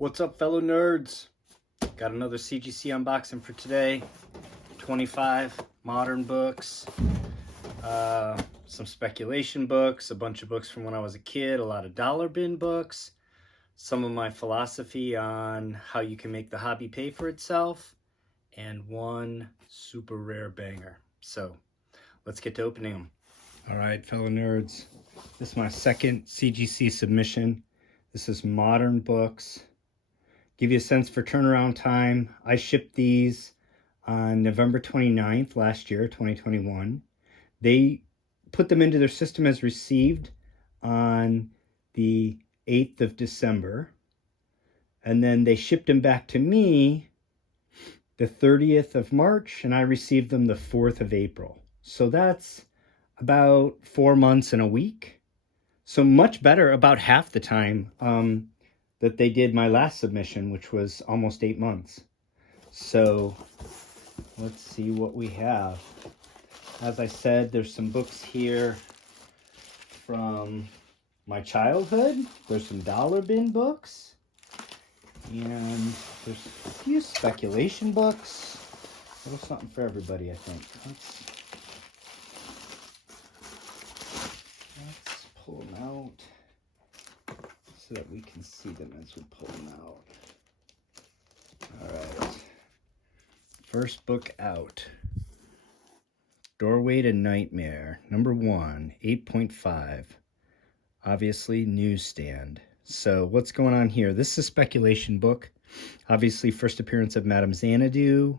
What's up, fellow nerds? Got another CGC unboxing for today. 25 modern books, some speculation books, a bunch of books from when I was a kid, a lot of dollar bin books, some of my philosophy on how you can make the hobby pay for itself, and one super rare banger. So let's get to opening them. All right, fellow nerds, this is my second CGC submission. This is modern books. Give you a sense for turnaround time. I shipped these on November 29th last year, 2021. They put them into their system as received on the 8th of December. And then they shipped them back to me the 30th of March, and I received them the 4th of April. So that's about 4 months and a week. So much better, about half the time that they did my last submission, which was almost 8 months. So let's see what we have. As I said, there's some books here from my childhood. There's some dollar bin books. And there's a few speculation books. A little something for everybody, I think. Let's pull them out so that we can see them as we pull them out. All right. First book out. Doorway to Nightmare, number 1, 8.5. Obviously, newsstand. So what's going on here? This is a speculation book. Obviously, first appearance of Madame Xanadu,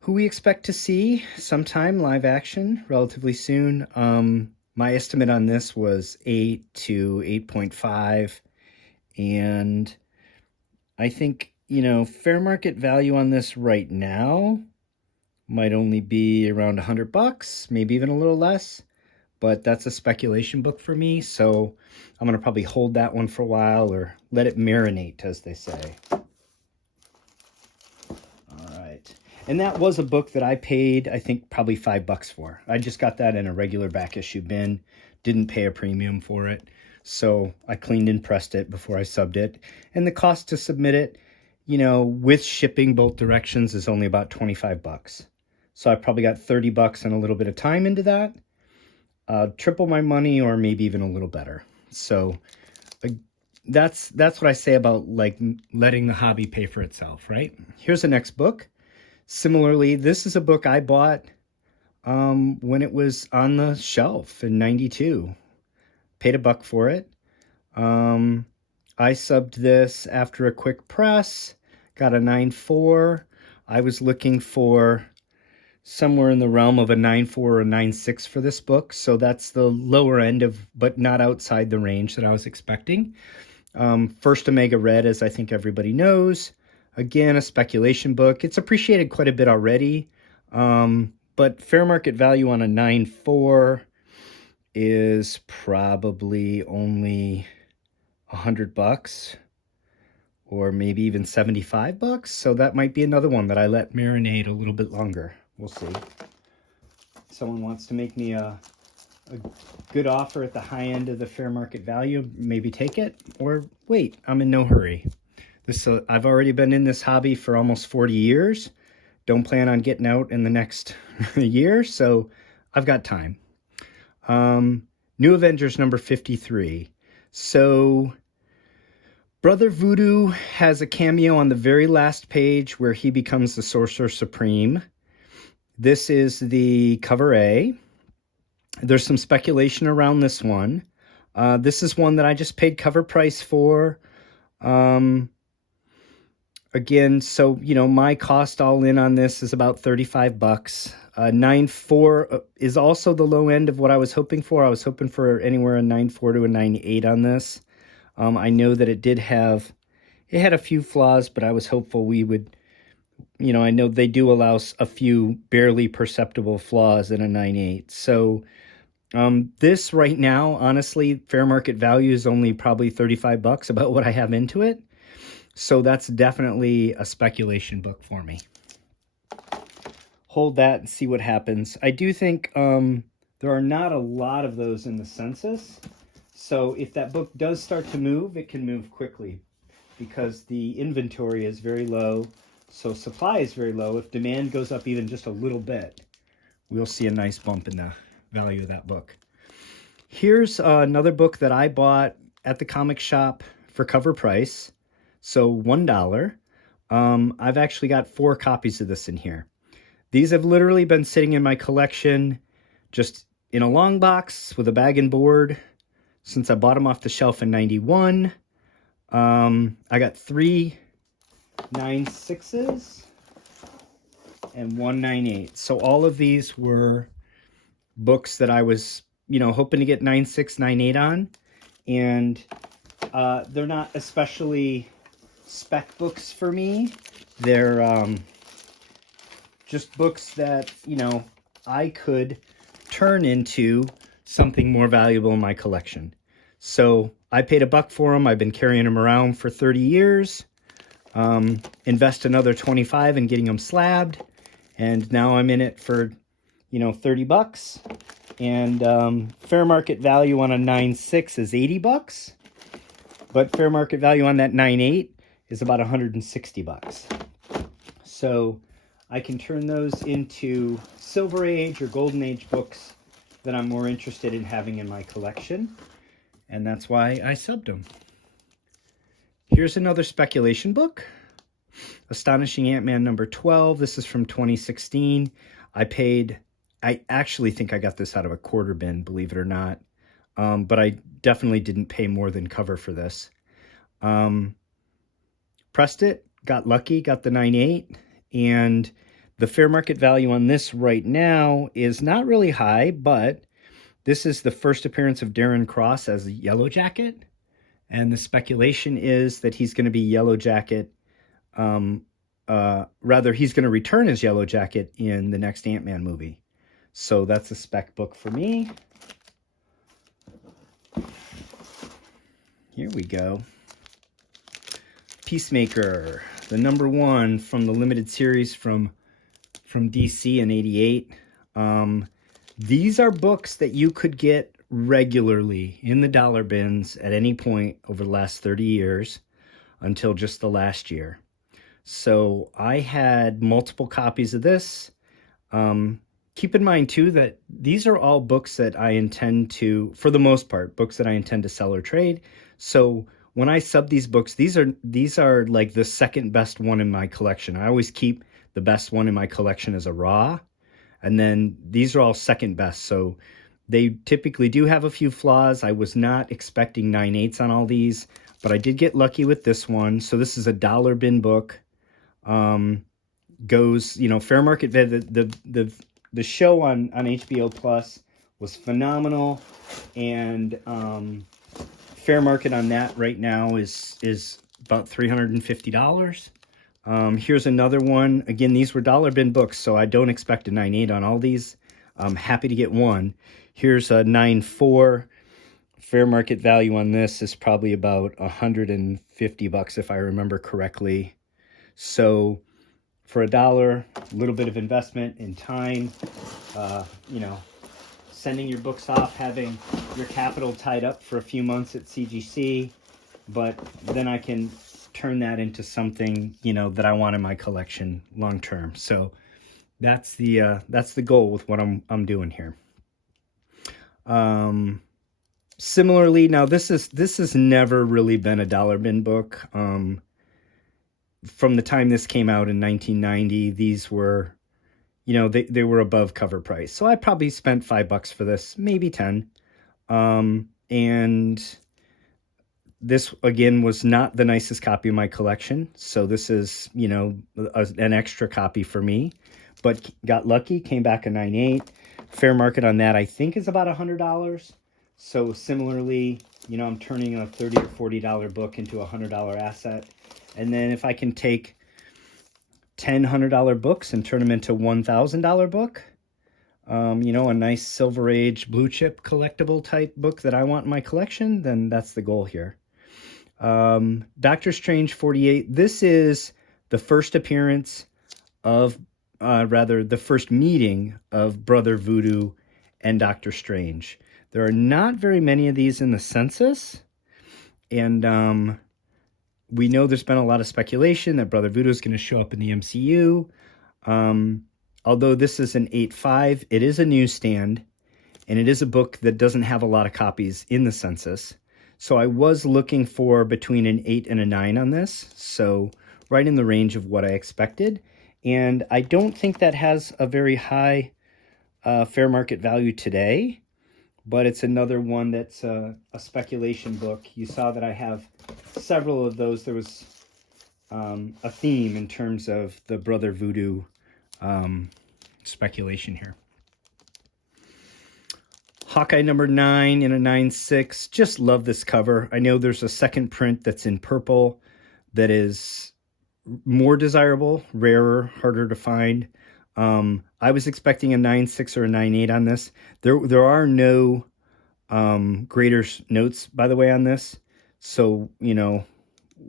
who we expect to see sometime live action relatively soon. My estimate on this was 8 to 8.5, and I think, fair market value on this right now might only be around $100, maybe even a little less, but that's a speculation book for me, so I'm going to probably hold that one for a while or let it marinate, as they say. And that was a book that I paid, I think, probably $5 for. I just got that in a regular back issue bin. Didn't pay a premium for it. So I cleaned and pressed it before I subbed it. And the cost to submit it, with shipping both directions is only about $25. So I probably got $30 and a little bit of time into that. Triple my money or maybe even a little better. So that's what I say about letting the hobby pay for itself, right? Here's the next book. Similarly, this is a book I bought when it was on the shelf in '92. Paid $1 for it. I subbed this after a quick press, got a 9.4. I was looking for somewhere in the realm of a 9.4 or a 9.6 for this book, so that's the lower end of, but not outside the range that I was expecting. First Omega Red, as I think everybody knows. Again, a speculation book. It's appreciated quite a bit already, but fair market value on a 9.4 is probably only $100 or maybe even $75. So that might be another one that I let marinate a little bit longer. We'll see. Someone wants to make me a good offer at the high end of the fair market value, maybe take it, or wait, I'm in no hurry. I've already been in this hobby for almost 40 years. Don't plan on getting out in the next year, so I've got time. New Avengers number 53. So Brother Voodoo has a cameo on the very last page where he becomes the Sorcerer Supreme. This is the cover A. There's some speculation around this one. This is one that I just paid cover price for. Again, so, my cost all in on this is about $35. 9.4 is also the low end of what I was hoping for. I was hoping for anywhere a 9.4 to a 9.8 on this. I know that it had a few flaws, but I was hopeful we would, I know they do allow a few barely perceptible flaws in a 9.8. So this right now, honestly, fair market value is only probably $35 about what I have into it. So that's definitely a speculation book for me. Hold that and see what happens. I do think there are not a lot of those in the census. So if that book does start to move, it can move quickly because the inventory is very low, so supply is very low. If demand goes up even just a little bit, we'll see a nice bump in the value of that book. Here's another book that I bought at the comic shop for cover price, so $1. I've actually got 4 copies of this in here. These have literally been sitting in my collection just in a long box with a bag and board since I bought them off the shelf in '91. I got 3 9/6s and 1 9/8. So all of these were books that I was, hoping to get 9/6, 9/8 on. And they're not especially spec books for me. They're just books that, I could turn into something more valuable in my collection. So I paid $1 for them. I've been carrying them around for 30 years. Invest another 25 in getting them slabbed. And now I'm in it for, $30. And fair market value on a 9/6 is $80. But fair market value on that 9/8 is about $160. So I can turn those into Silver Age or Golden Age books that I'm more interested in having in my collection. And that's why I subbed them. Here's another speculation book. Astonishing Ant-Man number 12. This is from 2016. I actually think I got this out of a quarter bin, believe it or not. But I definitely didn't pay more than cover for this. Pressed it, got lucky, got the 9/8. And the fair market value on this right now is not really high, but this is the first appearance of Darren Cross as a Yellow Jacket, and the speculation is that he's going to be Yellow Jacket. Rather, he's going to return as Yellow Jacket in the next Ant-Man movie. So that's a spec book for me. Here we go. Peacemaker, the number 1 from the limited series from DC in '88. These are books that you could get regularly in the dollar bins at any point over the last 30 years until just the last year. So I had multiple copies of this. Keep in mind, too, that these are all books that I intend to, for the most part, books that I intend to sell or trade. So when I sub these books, these are like the second best one in my collection. I always keep the best one in my collection as a raw. And then these are all second best. So they typically do have a few flaws. I was not expecting 9/8 on all these, but I did get lucky with this one. So this is a dollar bin book. Goes, fair market. The show on HBO Plus was phenomenal. And fair market on that right now is about $350. Here's another one. Again, these were dollar bin books, so I don't expect a 9/8 on all these. I'm happy to get one. Here's a 9/4. Fair market value on this is probably about $150 if I remember correctly. So for $1, a little bit of investment in time, sending your books off, having your capital tied up for a few months at CGC, but then I can turn that into something, that I want in my collection long term. So that's the goal with what I'm doing here. Similarly, now this has never really been a dollar bin book. From the time this came out in 1990, these were, they were above cover price. So I probably spent $5 for this, maybe 10. And this, again, was not the nicest copy of my collection. So this is, an extra copy for me. But got lucky, came back a 9/8. Fair market on that, I think, is about $100. So similarly, I'm turning a $30 or $40 book into a $100 asset. And then if I can take 10 $100 books and turn them into $1,000 book, a nice Silver Age blue chip collectible type book that I want in my collection, then that's the goal here. Doctor Strange 48. This is the first appearance of, the first meeting of Brother Voodoo and Doctor Strange. There are not very many of these in the census. And we know there's been a lot of speculation that Brother Voodoo is going to show up in the MCU. Although this is an 8.5, it is a newsstand, and it is a book that doesn't have a lot of copies in the census. So I was looking for between an 8 and a 9 on this, so right in the range of what I expected. And I don't think that has a very high fair market value today, but it's another one that's a speculation book. You saw that I have several of those. There was a theme in terms of the Brother Voodoo speculation here. Hawkeye number 9 in a 9.6. Just love this cover. I know there's a second print that's in purple that is more desirable, rarer, harder to find. I was expecting a 9.6 or a 9.8 on this. There are no grader's notes, by the way, on this. So, you know,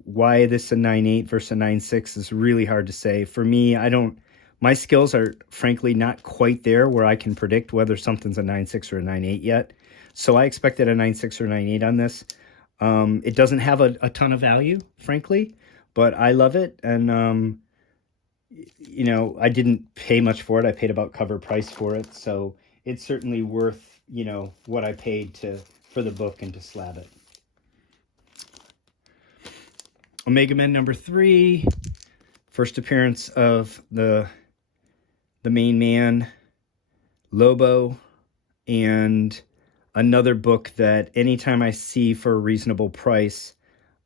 why this a 9.8 versus a 9.6 is really hard to say. For me, my skills are frankly not quite there where I can predict whether something's a 9.6 or a 9.8 yet. So I expected a 9.6 or 9.8 on this. It doesn't have a ton of value, frankly, but I love it. And, you know, I didn't pay much for it. I paid about cover price for it. So it's certainly worth, you know, what I paid for the book and to slab it. Omega Men number 3, first appearance of the main man, Lobo, and another book that anytime I see for a reasonable price,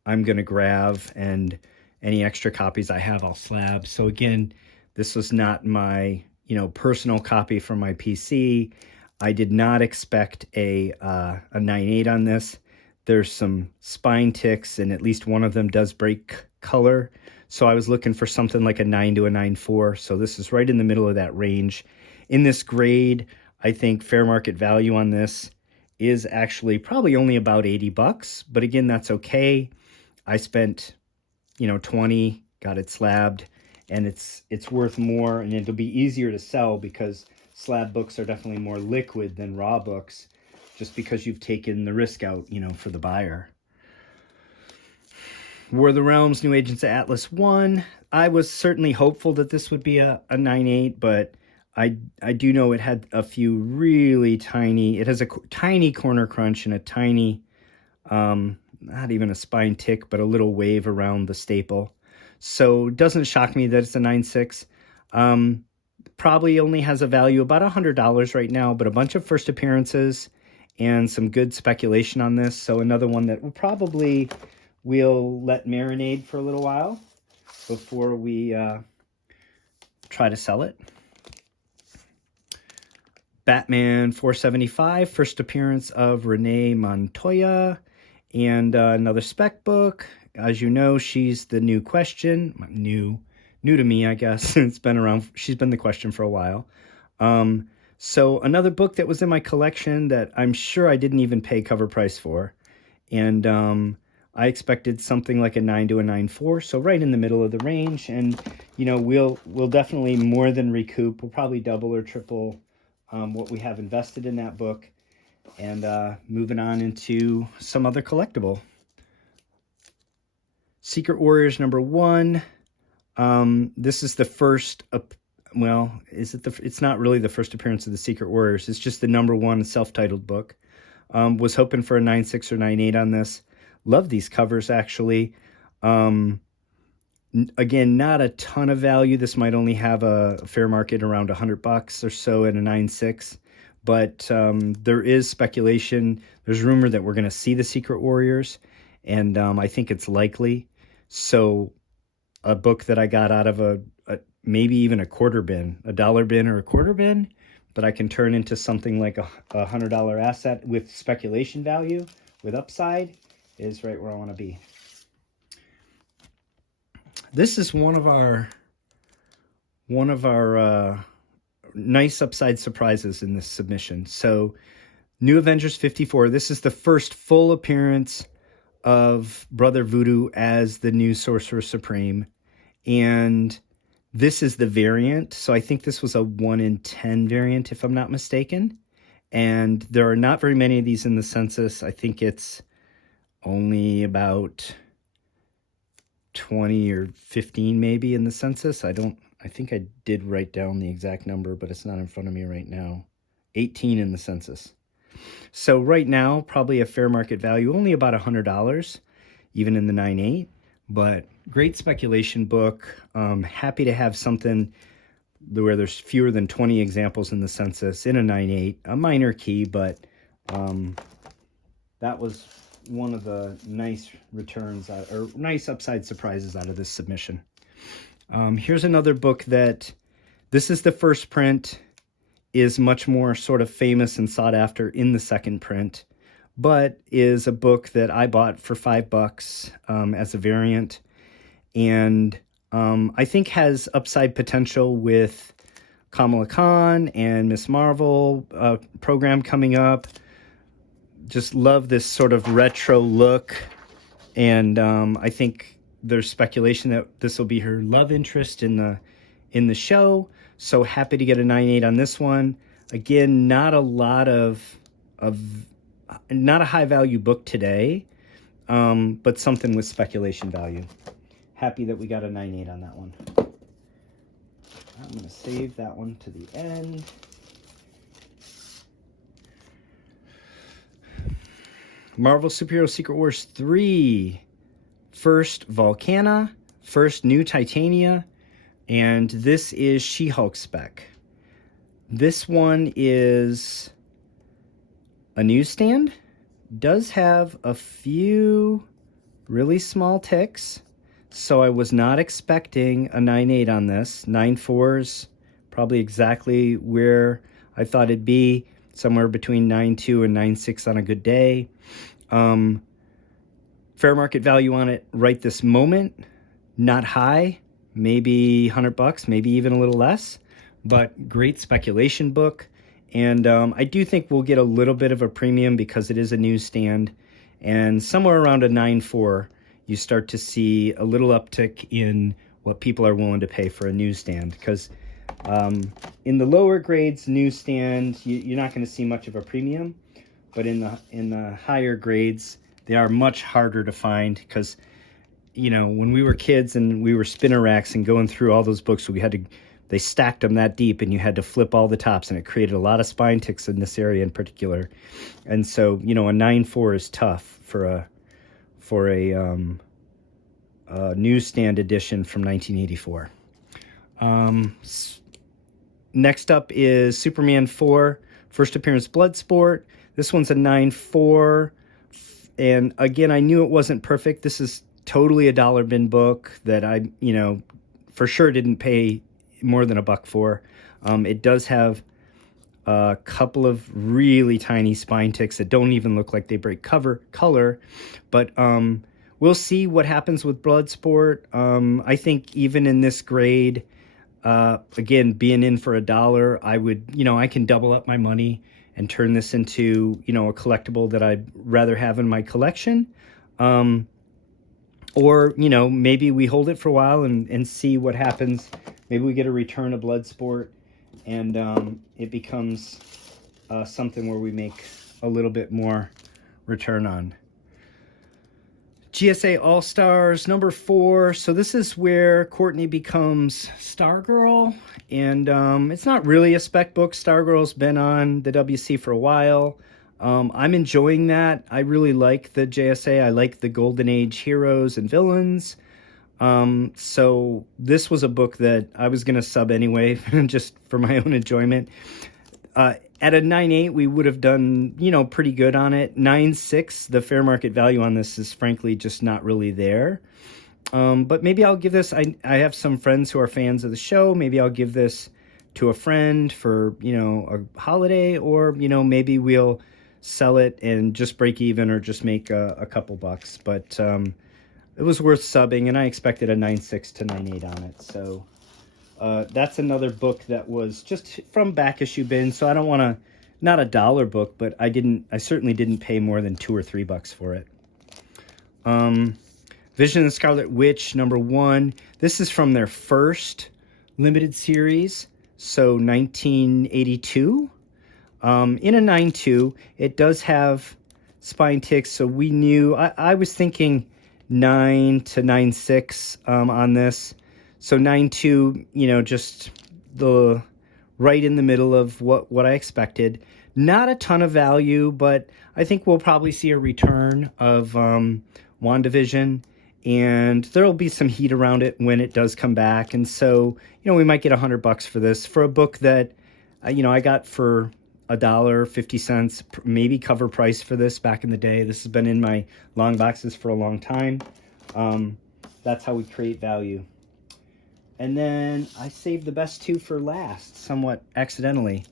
I'm going to grab, and any extra copies I have, I'll slab. So again, this was not my, you know, personal copy from my PC. I did not expect a 9.8 on this. There's some spine ticks, and at least one of them does break color. So I was looking for something like a 9 to a 9.4. So this is right in the middle of that range. In this grade, I think fair market value on this is actually probably only about $80. But again, that's okay. I spent, you know, 20, got it slabbed, and it's worth more, and it'll be easier to sell because slab books are definitely more liquid than raw books, just because you've taken the risk out, you know, for the buyer. War of the Realms, New Agents of Atlas 1. I was certainly hopeful that this would be a 9.8, but I do know it had a few really tiny, it has a tiny corner crunch and a tiny, not even a spine tick, but a little wave around the staple. So it doesn't shock me that it's a 9.6. Probably only has a value about $100 right now, but a bunch of first appearances and some good speculation on this. So another one that we'll let marinate for a little while before we try to sell it. Batman 475, first appearance of Renee Montoya, and another spec book. As you know, she's the new Question. New to me, I guess. It's been around. She's been the Question for a while. So another book that was in my collection that I'm sure I didn't even pay cover price for. And I expected something like a 9 to a 9.4, so right in the middle of the range. And, you know, we'll definitely more than recoup. We'll probably double or triple what we have invested in that book. And moving on into some other collectible. Secret Warriors number 1. This is the first, well, it's not really the first appearance of the Secret Warriors. It's just the number 1 self-titled book. Was hoping for a 9.6 or 9.8 on this. Love these covers, actually. Again, not a ton of value. This might only have a fair market around $100 or so at a 9.6. But there is speculation. There's rumor that we're going to see the Secret Warriors. And I think it's likely. So a book that I got out of a maybe even a quarter bin, a dollar bin or a quarter bin, but I can turn into something like a $100 asset with speculation value, with upside, is right where I want to be. This is one of our nice upside surprises in this submission. So New Avengers 54, this is the first full appearance of Brother Voodoo as the new Sorcerer Supreme. And this is the variant. So I think this was a 1 in 10 variant, if I'm not mistaken. And there are not very many of these in the census. I think it's only about 20 or 15 maybe in the census. I think I did write down the exact number, but it's not in front of me right now. 18 in the census. So right now, probably a fair market value, only about $100, even in the 9.8, but great speculation book. Happy to have something where there's fewer than 20 examples in the census in a 9.8, a minor key, but that was one of the nice returns or nice upside surprises out of this submission. Here's another book that this is the first print, is much more sort of famous and sought after in the second print, but is a book that I bought for $5 as a variant, and I think has upside potential with Kamala Khan and Miss Marvel program coming up. Just love this sort of retro look, and I think there's speculation that this will be her love interest in the show. So happy to get a 9.8 on this one. Again, not a high value book today, but something with speculation value. Happy that we got a 9.8 on that one. I'm going to save that one to the end. Marvel Superhero Secret Wars 3. First Volcana, first New Titania, and this is She-Hulk spec. This one is a newsstand. Does have a few really small ticks, so I was not expecting a 9.8 on this. 9.4's probably exactly where I thought it'd be, somewhere between 9.2 and 9.6 on a good day. Fair market value on it right this moment, not high, maybe $100, maybe even a little less, but great speculation book. And I do think we'll get a little bit of a premium because it is a newsstand, and somewhere around a 9.4, you start to see a little uptick in what people are willing to pay for a newsstand, because in the lower grades newsstand, you're not going to see much of a premium, but in the higher grades, they are much harder to find, because, you know, when we were kids and we were spinner racks and going through all those books, they stacked them that deep, and you had to flip all the tops, and it created a lot of spine ticks in this area in particular. And so, you know, a 9.4 is tough for a newsstand edition from 1984. Next up is Superman 4, first appearance Bloodsport. This one's a 9.4. And again, I knew it wasn't perfect. This is totally a dollar bin book that I, for sure didn't pay more than $1 for. It does have a couple of really tiny spine ticks that don't even look like they break color. But we'll see what happens with Bloodsport. I think even in this grade, again, being in for $1, I would, I can double up my money and turn this into, a collectible that I'd rather have in my collection. Or, maybe we hold it for a while and see what happens. Maybe we get a return of Bloodsport, and it becomes something where we make a little bit more return on. GSA All-Stars, number 4. So this is where Courtney becomes Stargirl. And it's not really a spec book. Stargirl's been on the WC for a while. I'm enjoying that. I really like the JSA. I like the Golden Age heroes and villains. So this was a book that I was going to sub anyway, just for my own enjoyment. At a 9.8, we would have done, pretty good on it. 9.6, the fair market value on this is frankly just not really there. But maybe I'll give this, I have some friends who are fans of the show. Maybe I'll give this to a friend for, a holiday, or, maybe we'll sell it and just break even or just make a couple bucks. But it was worth subbing, and I expected a 9.6 to 9.8 on it. So that's another book that was just from back issue bin. So I don't want to, not a dollar book, but I certainly didn't pay more than $2 or $3 for it. Vision and Scarlet Witch, number 1. This is from their first limited series, so 1982. In a 9.2, it does have spine ticks, so we knew, I was thinking 9 to 9.6 on this. So 9.2, just the right in the middle of what I expected. Not a ton of value, but I think we'll probably see a return of WandaVision, and there'll be some heat around it when it does come back. And so, we might get $100 for this, for a book that, I got for $1.50, maybe cover price for this back in the day. This has been in my long boxes for a long time. That's how we create value. And then I saved the best two for last, somewhat accidentally.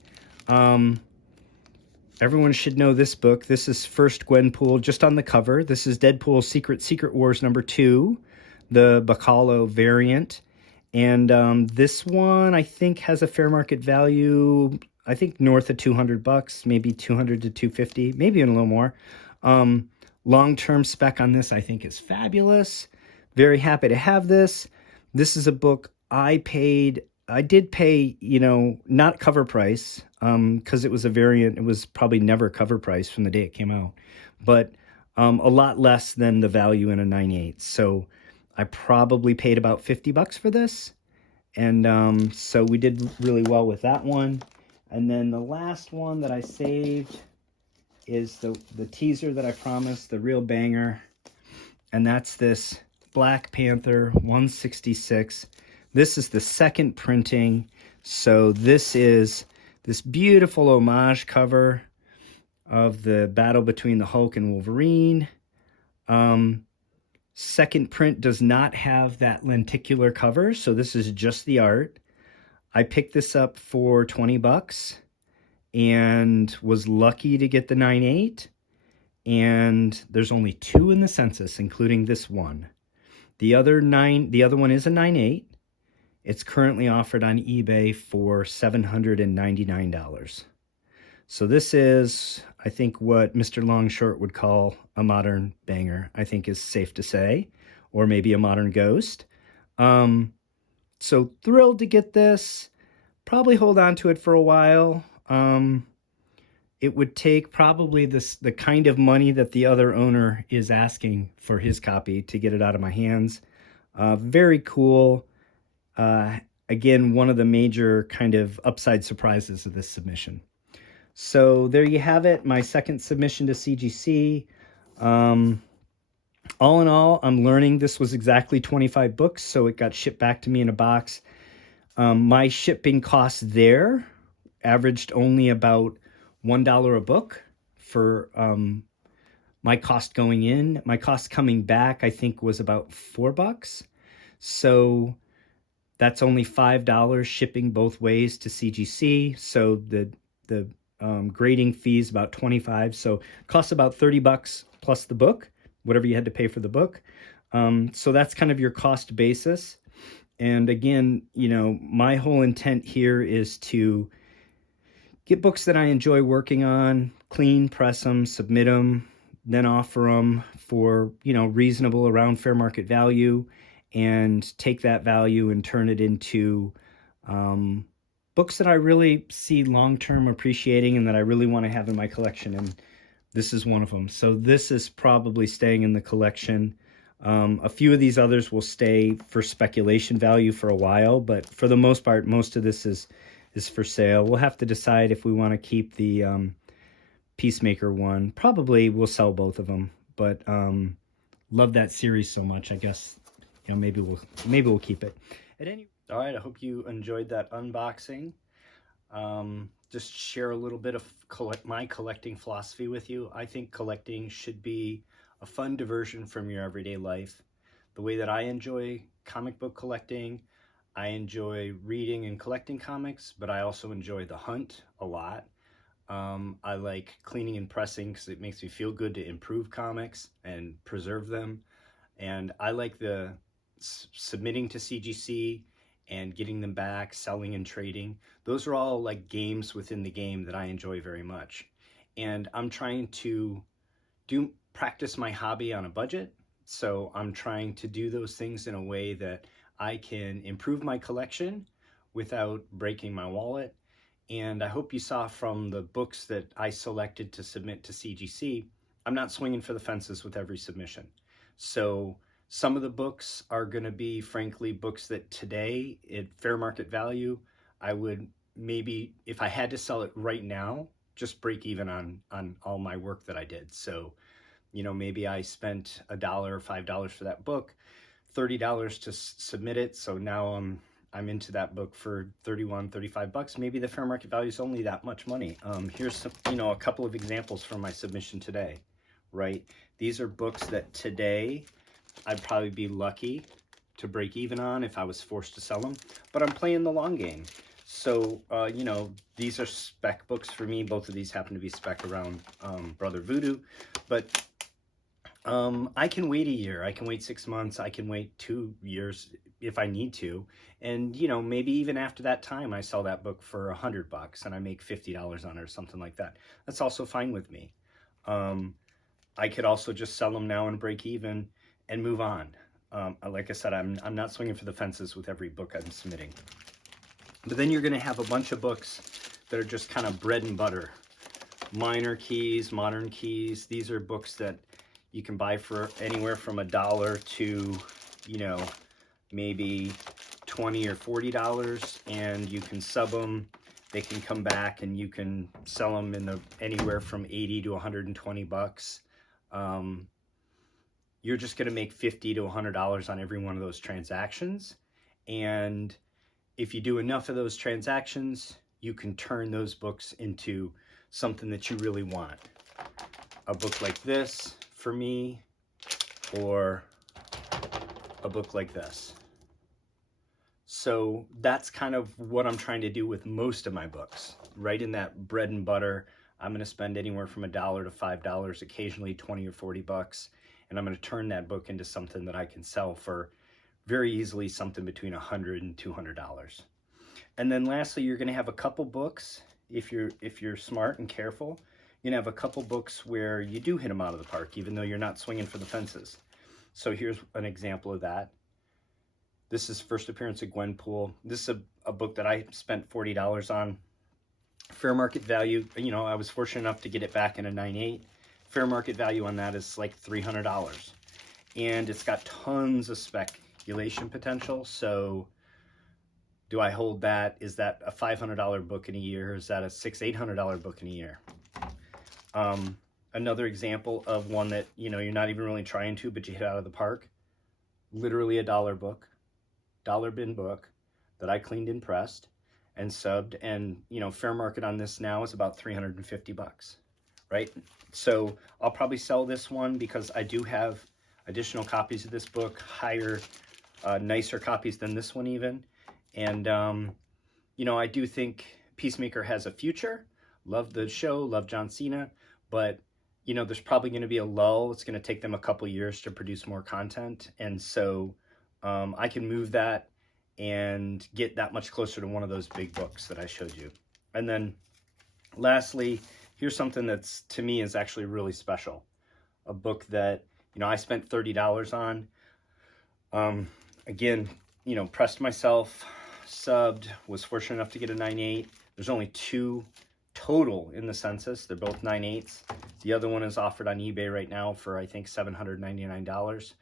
Everyone should know this book. This is First Gwenpool, just on the cover. This is Deadpool Secret Wars #2, the Bacalo variant. And this one, I think, has a fair market value, I think north of $200, maybe $200 to $250, maybe even a little more. Long-term spec on this, I think, is fabulous. Very happy to have this. This is a book I did pay, not cover price, because it was a variant. It was probably never cover price from the day it came out, but a lot less than the value in a 9.8. So I probably paid about $50 for this. And so we did really well with that one. And then the last one that I saved is the teaser that I promised, the real banger. And that's this Black Panther 166. This is the second printing. So this is this beautiful homage cover of the battle between the Hulk and Wolverine. Second print does not have that lenticular cover, so this is just the art. I picked this up for $20 and was lucky to get the 9.8. And there's only 2 in the census, including this one. The other one is a 9.8. It's currently offered on eBay for $799. So this is, I think, what Mr. Longshort would call a modern banger, I think is safe to say, or maybe a modern ghost. So thrilled to get this. Probably hold on to it for a while. It would take probably the kind of money that the other owner is asking for his copy to get it out of my hands. Very cool. Again, one of the major kind of upside surprises of this submission. So there you have it, my second submission to CGC. All in all, I'm learning this was exactly 25 books, so it got shipped back to me in a box. My shipping costs there averaged only about $1 a book for my cost going in. My cost coming back, I think, was about $4. So that's only $5 shipping both ways to CGC. So the grading fees about $25. So costs about $30 plus the book, whatever you had to pay for the book. So that's kind of your cost basis. And again, my whole intent here is to get books that I enjoy working on, clean, press them, submit them, then offer them for, reasonable around fair market value, and take that value and turn it into books that I really see long-term appreciating and that I really want to have in my collection. And this is one of them. So this is probably staying in the collection. A few of these others will stay for speculation value for a while, but for the most part, most of this is for sale. We'll have to decide if we want to keep the Peacemaker one. Probably we'll sell both of them, but love that series so much. I guess maybe we'll keep it. All right, I hope you enjoyed that unboxing. Just share a little bit of my collecting philosophy with you. I think collecting should be a fun diversion from your everyday life. The way that I enjoy comic book collecting, I enjoy reading and collecting comics, but I also enjoy the hunt a lot. I like cleaning and pressing because it makes me feel good to improve comics and preserve them. And I like the submitting to CGC and getting them back, selling and trading. Those are all like games within the game that I enjoy very much. And I'm trying to practice my hobby on a budget. So I'm trying to do those things in a way that I can improve my collection without breaking my wallet. And I hope you saw from the books that I selected to submit to CGC, I'm not swinging for the fences with every submission. So Some of the books are going to be, frankly, books that today, at fair market value, I would maybe, if I had to sell it right now, just break even on all my work that I did. So, you know, maybe I spent $1 or $5 for that book, $30 to submit it. So now I'm into that book for 31, 35 bucks. Maybe the fair market value is only that much money. Here's some, you know, a couple of examples from my submission today, right? These are books that today I'd probably be lucky to break even on if I was forced to sell them, but I'm playing the long game. So, you know, these are spec books for me. Both of these happen to be spec around Brother Voodoo, but I can wait a year, I can wait 6 months, I can wait 2 years if I need to. And, you know, maybe even after that time, I sell that book for $100 and I make $50 on it or something like that. That's also fine with me. I could also just sell them now and break even and move on. Like I said, I'm not swinging for the fences with every book I'm submitting. But then you're going to have a bunch of books that are just kind of bread and butter. Minor keys, modern keys. These are books that you can buy for anywhere from $1 to, you know, maybe $20 or $40, and you can sub them. They can come back, and you can sell them in anywhere from 80 to 120 bucks. You're just going to make $50 to $100 on every one of those transactions, and if you do enough of those transactions, you can turn those books into something that you really want. A book like this for me, or a book like this. So that's kind of what I'm trying to do with most of my books, right in that bread and butter. I'm going to spend anywhere from $1 to $5, occasionally 20 or 40 bucks, and I'm going to turn that book into something that I can sell for very easily something between $100 and $200. And then lastly, you're going to have a couple books, if you're smart and careful, you're going to have a couple books where you do hit them out of the park, even though you're not swinging for the fences. So here's an example of that. This is First Appearance of Gwenpool. This is a book that I spent $40 on. Fair market value, you know, I was fortunate enough to get it back in a 9.8. Fair market value on that is like $300. And it's got tons of speculation potential. So do I hold that? Is that a $500 book in a year? Is that a $600-800 book in a year? Another example of one that, you know, you're not even really trying to, but you hit out of the park. Literally a $1 book, dollar bin book that I cleaned and pressed and subbed, and, you know, fair market on this now is about 350 bucks, right? So I'll probably sell this one because I do have additional copies of this book, higher, nicer copies than this one even. And, you know, I do think Peacemaker has a future. Love the show, love John Cena, but, you know, there's probably going to be a lull. It's going to take them a couple years to produce more content. And so I can move that and get that much closer to one of those big books that I showed you. And then lastly, here's something that's, to me, is actually really special. A book that, you know, I spent $30 on. Again, you know, pressed myself, subbed, was fortunate enough to get a 9.8. There's only 2 total in the census. They're both 9.8s. The other one is offered on eBay right now for, I think, $799.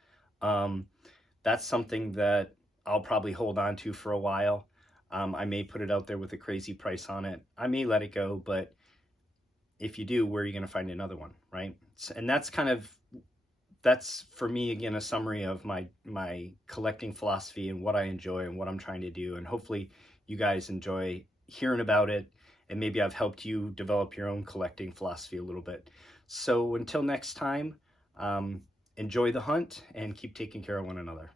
That's something that I'll probably hold on to for a while. I may put it out there with a crazy price on it. I may let it go, but if you do, where are you going to find another one, right? And that's kind of, that's for me, again, a summary of my collecting philosophy and what I enjoy and what I'm trying to do. And hopefully you guys enjoy hearing about it, and maybe I've helped you develop your own collecting philosophy a little bit. So until next time, enjoy the hunt and keep taking care of one another.